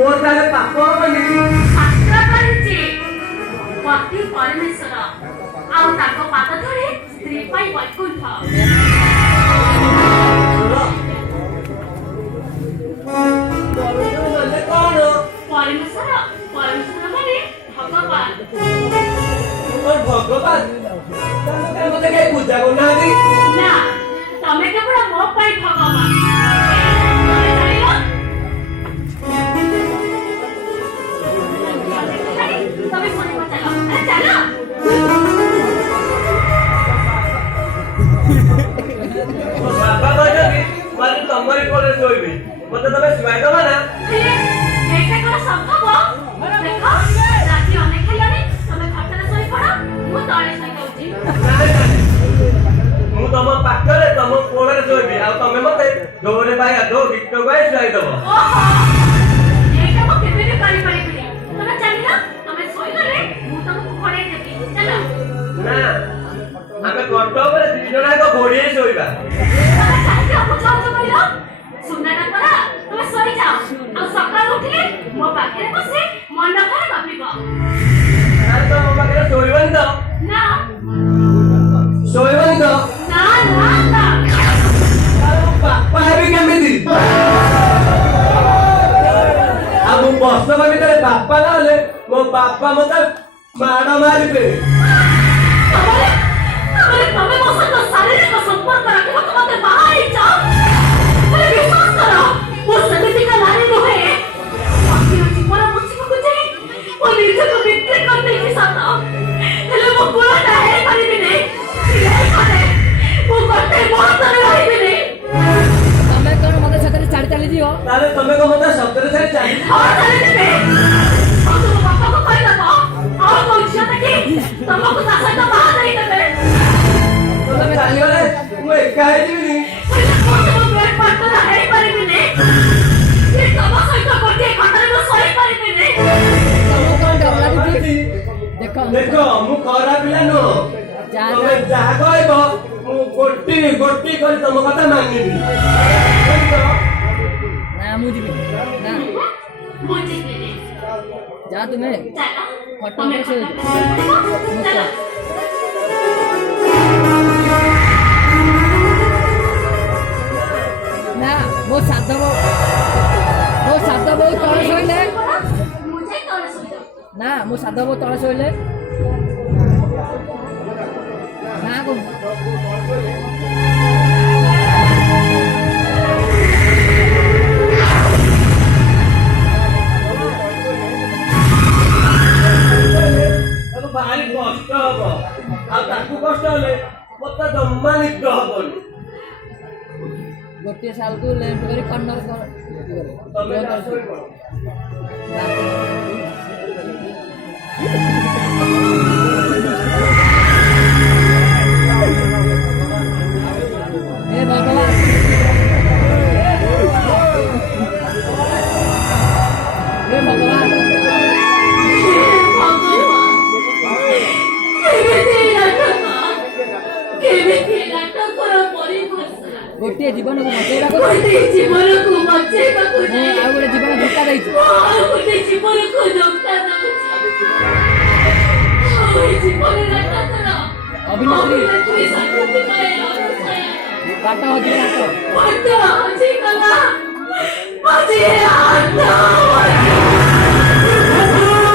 मोर ताले पाप हबनी शास्त्र कहिछि पति परमेश्वर आउ ताको पाद धरे स्त्री पाई वैकुंठ परमेश्वर परमेश्वर माने भगवान भगवान मते के पूजा करना ना तमे केवल मो पाई भगवान तमे कोने को चलो चलो बाबा बाजोगी माने तमरी कोले सोइबी मते तमे सुनाई दबा ना एटा कोन संभव देखो राती अनेक हेलानी तमे खटरे सोई पड़ो मु तळे सोई जाउची मु तम पाखरे तम कोले सोइबी आ तमे मते दोरे बाय दो गीत गाय सुनाई दबो ओहो एटा मो केबे भी पारी बिनी तमे चलियो तमे सोई गले मु तमको खड़े देबी चलो ना आमे कटो पर दी जणा को घोड़ी सोइबा तमे चाहि आपु जाउ बोलियो सुनना ना पड़ा तमे सोई जाओ आ सकाळ उठिले मो पाखरे बसे मन करे गपिबो अरे तो मो पाखरे सोइबन तो ना सोइबन तो ना ना ना पापा हेबी केमिति आ मु बस भीतर पापा ना होले मो पापा मते माड़ मारिबे तमे मो संग शारीरिक संपर्क रखिबो तो मते बाहाई जाओ तमे विश्वास करो वो समिति का नारी नुहे बाकी जीवन मुझको कुछ नहीं वो निर्जन को बिक्री करने की साथ हेले वो गुण है करी भी नहीं नहीं करे वो करते बहुत तरह रही भी नहीं तमे कोन मते छतरे छाड़ी चली जियो ताले तमे को मते सप्तरे से चाहिए और चले देबे और तुम पापा को कह दबो और कोई इच्छा नहीं तुमको सासा का बाहर नहीं देबे तमे चाली वाले मु एका है जीनी तुम पेट पाटना है करी भी नहीं ये तब सहित कोटे खतरे में सोई करी भी नहीं तमे कोन डर लागुची देखो देखो मु खरा पिला नो तमे जा कहबो मु गोटी गोटी कर तम कथा मानिबी ना मुझे भी ना मुझे भी नहीं जा तुम्हें चलो फटो में सो चलो ना वो साधव तळे सोइले मुझे तोड़ सो जाओ ना मो साधव तळे सोइले ना को भारी कष्ट हबो आ ताकू कष्ट होले मते जम्मा निद हबोनी गोटे साल को लेट करी कन्नर कर तमे सोई पड़ो ए भगवान ए भगवान गोटे जीवन को बचेबा को जीवन को बचेबा को आ गोटे जीवन धोखा दैछि गोटे जीवन को धोखा दउछि जीवन रखा करो अभिनेत्री संगति करे बाटा हजी बाटा हजी कला बाजी आटा